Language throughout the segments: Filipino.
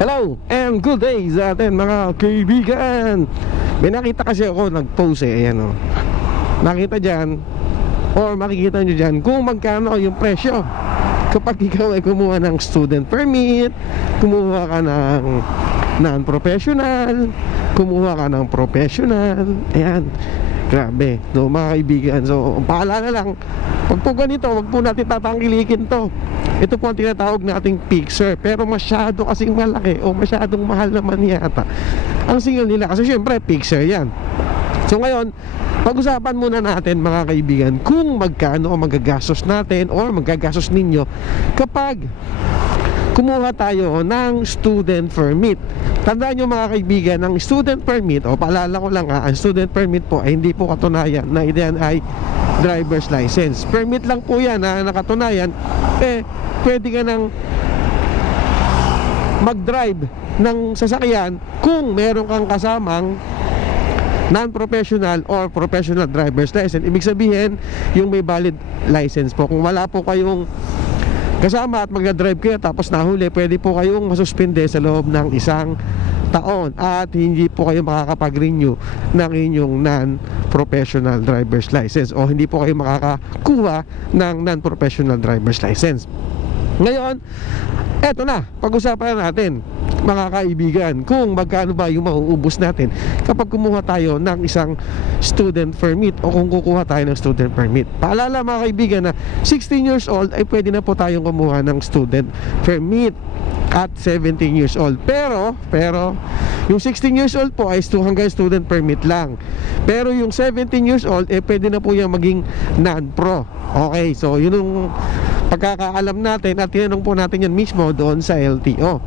Hello and good day sa atin mga kaibigan. May nakita kasi ako nag-post eh Ayan o Nakita dyan Or makikita nyo dyan Kung magkano yung presyo. Kapag ikaw ay kumuha ng student permit Kumuha ka ng non-professional Kumuha ka ng professional Ayan. Grabe, no, mga kaibigan. So, paalala lang Pag po ganito, wag po natin tatangkilikin to. Ito po ang tinatawag nating pixer Pero masyado kasing malaki O masyadong mahal naman yata Ang single nila. Kasi syempre pixer yan. So ngayon Pag-usapan muna natin mga kaibigan Kung magkano ang magagastos natin Or magagastos ninyo Kapag kumuha tayo ng student permit. Tandaan nyo mga kaibigan Ang student permit O paalala ko lang ha Ang student permit po ay hindi po katunayan Na yan ay driver's license Permit lang po yan na nakatunayan Eh pwede ka nang mag-drive ng sasakyan kung meron kang kasamang non-professional or professional driver's license. Ibig sabihin, yung may valid license po. Kung wala po kayong kasama at magna-drive kayo tapos nahuli, pwede po kayong masuspinde sa loob ng isang taon at hindi po kayo makakapag-renew ng inyong non-professional driver's license o hindi po kayo makakakuha ng non-professional driver's license. Ngayon, eto na, pag-usapan na natin mga kaibigan kung magkano ba yung mauubos natin kapag kumuha tayo ng isang student permit o kung kukuha tayo ng student permit. Paalala mga kaibigan na 16 years old ay pwede na po tayong kumuha ng student permit at 17 years old. Pero, pero, yung 16 years old po ay hanggang student permit lang. Pero yung 17 years old, eh pwede na po yung maging non-pro. Okay, so yun yung pagkakaalam natin at tinanong po natin yan mismo doon sa LTO.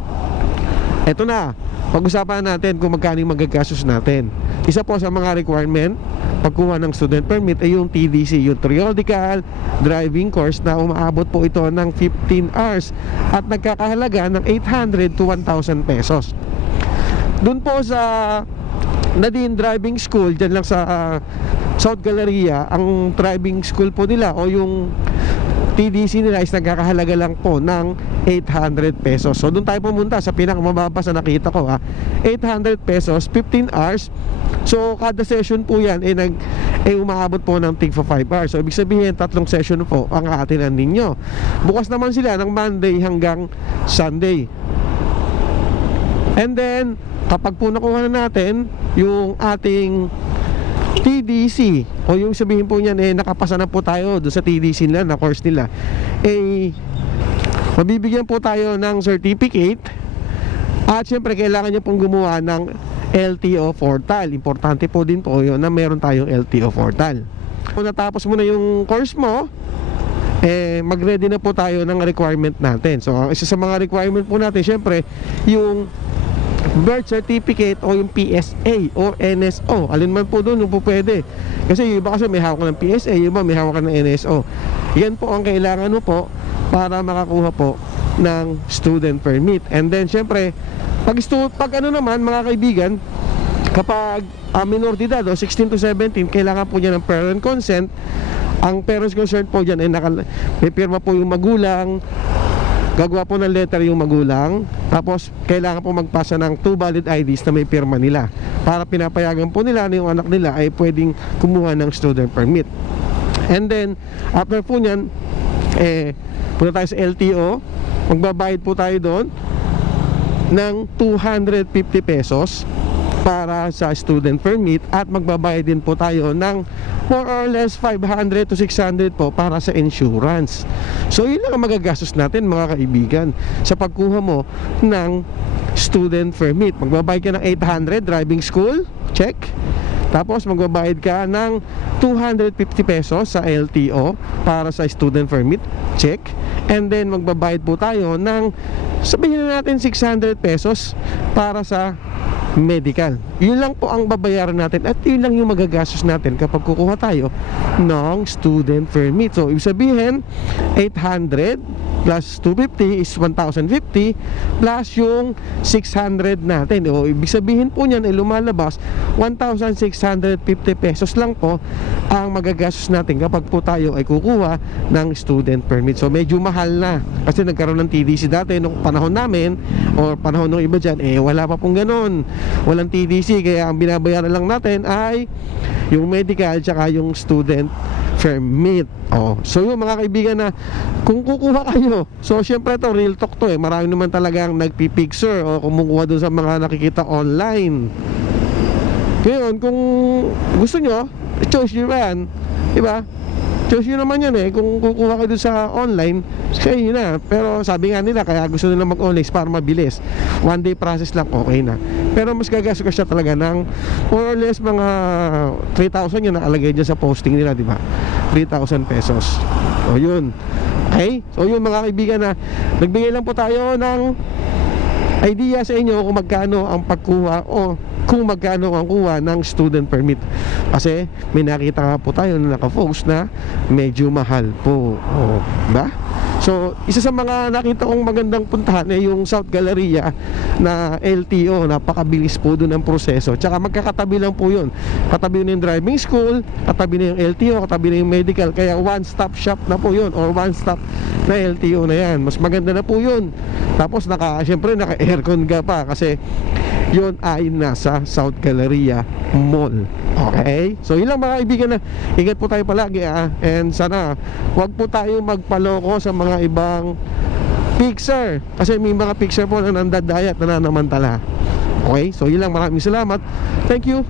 Eto na, pag-usapan natin kung magkano yung magagastos natin. Isa po sa mga requirement pagkuha ng student permit ay yung TDC, yung periodical driving course na umaabot po ito ng 15 hours at nagkakahalaga ng 800 to 1,000 pesos. Doon po sa Nadine Driving School, dyan lang sa ah, South Galleria, ang driving school po nila o yung TDC nila is nagkakahalaga lang po ng 800 pesos. So doon tayo pumunta sa pinakamababa sa nakita ko ha. 800 pesos, 15 hours. So kada session po yan ay nag ay umaabot po ng tig for 5 hours. So ibig sabihin tatlong session po ang aatinan ninyo. Bukas naman sila ng Monday hanggang Sunday. And then kapag po nakuha na natin yung ating TDC o yung sabihin po niyan eh nakapasa na po tayo doon sa TDC nila na course nila. Eh mabibigyan po tayo ng certificate. At syempre kailangan nyo pong gumawa ng LTO portal. Importante po din po yun na meron tayong LTO portal. Kung natapos mo na yung course mo eh mag-ready na po tayo ng requirement natin. So isa sa mga requirement po natin syempre yung birth certificate o yung PSA o NSO alin man po doon yung po pwede. Kasi yung iba kasi may hawak ng PSA yung iba may hawak ng NSO yan po ang kailangan mo po para makakuha po ng student permit. And then syempre pag, pag ano naman mga kaibigan kapag uh, minor de edad o 16 to 17 kailangan po niya ng parent consent. Ang parents consent po dyan ay nakal- may pirma po yung magulang gagawa po ng letter yung magulang. Tapos kailangan po magpasa ng two valid IDs na may pirma nila. Para pinapayagan po nila na yung anak nila ay pwedeng kumuha ng student permit. And then after po nyan eh punta tayo sa LTO magbabayad po tayo doon ng 250 pesos para sa student permit at magbabayad din po tayo ng more or less 500 to 600 po para sa insurance. So yun lang ang magagastos natin mga kaibigan sa pagkuha mo ng student permit. Magbabayad ka ng 800 driving school, check. Tapos magbabayad ka ng 250 pesos sa LTO para sa student permit, check. And then magbabayad po tayo ng sabihin na natin 600 pesos para sa medical. Yun lang po ang babayaran natin at yun lang yung magagastos natin kapag kukuha tayo ng student permit. So, ibig sabihin, 800 plus 250 is 1,050 plus yung 600 natin. O, ibig sabihin po niyan ay lumalabas 1,650 pesos lang po ang magagastos natin kapag po tayo ay kukuha ng student permit. So, medyo mahal na kasi nagkaroon ng TDC dati nung panahon namin or panahon ng iba dyan, eh wala pa pong ganun. Walang TDC kaya ang binabayaran lang natin ay yung medical tsaka yung student permit. Oh, so yung mga kaibigan na kung kukuha kayo, so syempre to real talk to eh. Marami naman talagang nagpipicture o kumukuha doon sa mga nakikita online. Ngayon, kung gusto nyo, choice nyo yan. Diba? Choice nyo naman yan eh. Kung kukuha kayo doon sa online, sa inyo na. Pero sabi nga nila, kaya gusto nila mag-online para mabilis. One day process lang, okay na. Pero mas gagastos ka siya talaga ng more or less mga 3,000 yun nakalagay dyan sa posting nila, di ba? 3,000 pesos. O yun. Okay? So yun mga kaibigan na nagbigay lang po tayo ng idea sa inyo kung magkano ang pagkuha o kung magkano ang kuha ng student permit. Kasi may nakita nga po tayo na naka-post na medyo mahal po. O, ba? So, isa sa mga nakita kong magandang puntahan ay yung South Galleria na LTO. Napakabilis po doon ang proseso. Tsaka magkakatabi lang po yun. Katabi na yung driving school, katabi na yung LTO, katabi na yung medical. Kaya one-stop shop na po yun or one-stop na LTO na yan. Mas maganda na po yun. Tapos naka, syempre naka-aircon ka pa kasi yun ay nasa South Galleria Mall. Okay? So yun lang mga kaibigan na ingat po tayo palagi ah. And sana wag po tayo magpaloko sa mga ibang picture. Kasi may mga picture po na nandadayat na nanamantala. Okay? So yun lang maraming salamat. Thank you.